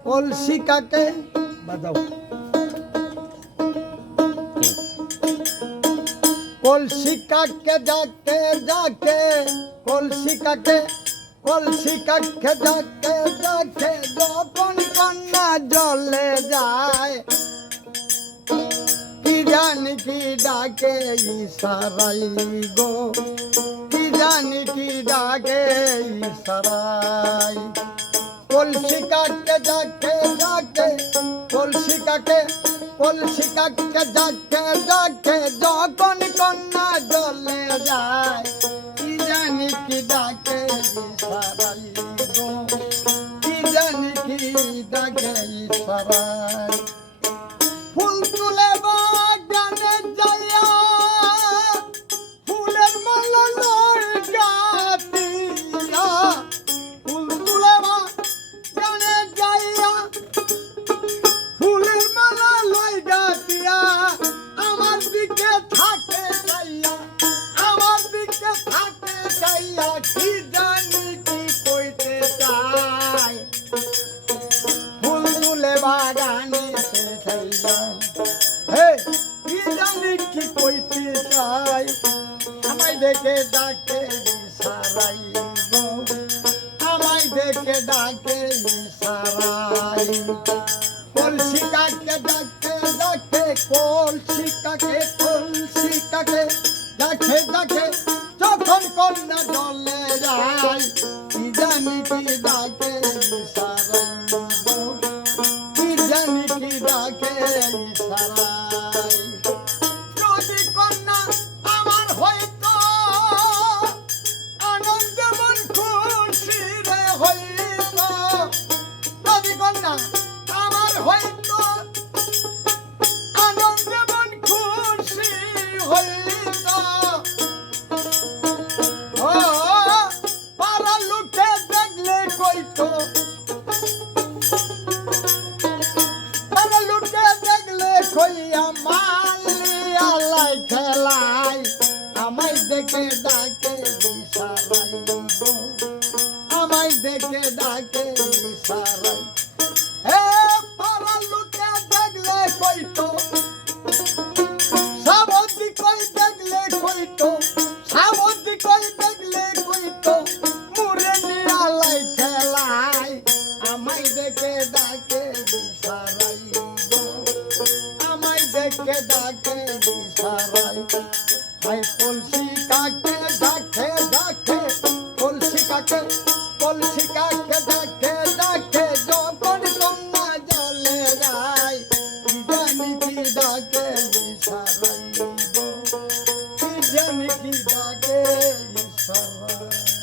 কলসি কাকে বাজাও কলসি কাকে যাকে যাকে কলসি কাকে যাকে যাকে যখন কন্যা জলে যায় কি জানি কি ডাকে ইশারাই গো কি জানি কি ডাকে ইশারাই কলসি কাকে যাকে যাকে কলসি কাকে যাকে যাকে যখন কন্যা জলে যায় কি জানি কি ডাকে ইশারাই গো কি জানি কি ডাকে ইশারাই ফুল তুলে বাগানে যাইয়া ফুলের মালা গাতিয়া ফুল তুলে বাগানে যাইয়া ফুলের মালা গাতিয়া আমার দিকে থাকে চাইয়া আমার দিকে থাকে চাইয়া কি জানি কি কইতে চাই ফুল তুলে বাগানে কি জানি কি কইতে চাই আমায় দেখে ডাকে ইশারাই গো আমায় দেখে ডাকে ইশারাই কলসি কাকে ডাকে ডাকে কলসি কাকে ডাকে ডাকে যখন কন্যা জলে যায় কি জানি কি ডাকে ইশারাই গো কি জানি কি ডাকে ইশারাই যদি কন্যা আমার হইতো আনন্দ মন খুশি রে হইতো যদি কন্যা আমার হইতো আনন্দ মন খুশি হইতো ও পাড়া লুটে দেখলে কইতো কইয়া মালিয়া লাই খেলাই আমায় দেখে ডাকে ইশারাই গো আমায় দেখে ডাকে ইশারাই হে পাড়া লুকে দেখলে কইতো সাবতি কই দেখলে কইতো সাবতি কই দেখলে কইতো মুরে নিয়া লাই খেলাই আমায় দেখে ডাকে ইশারাই দেখে ডাকে ইশারাই ভাই কলসি কাকে ডাকে ডাকে কলসি কাকে ডাকে ডাকে যখন কন্যা জলে যায় কি জানি কি ডাকে ইশারাই গো কি জানি কি ডাকে ইশারাই।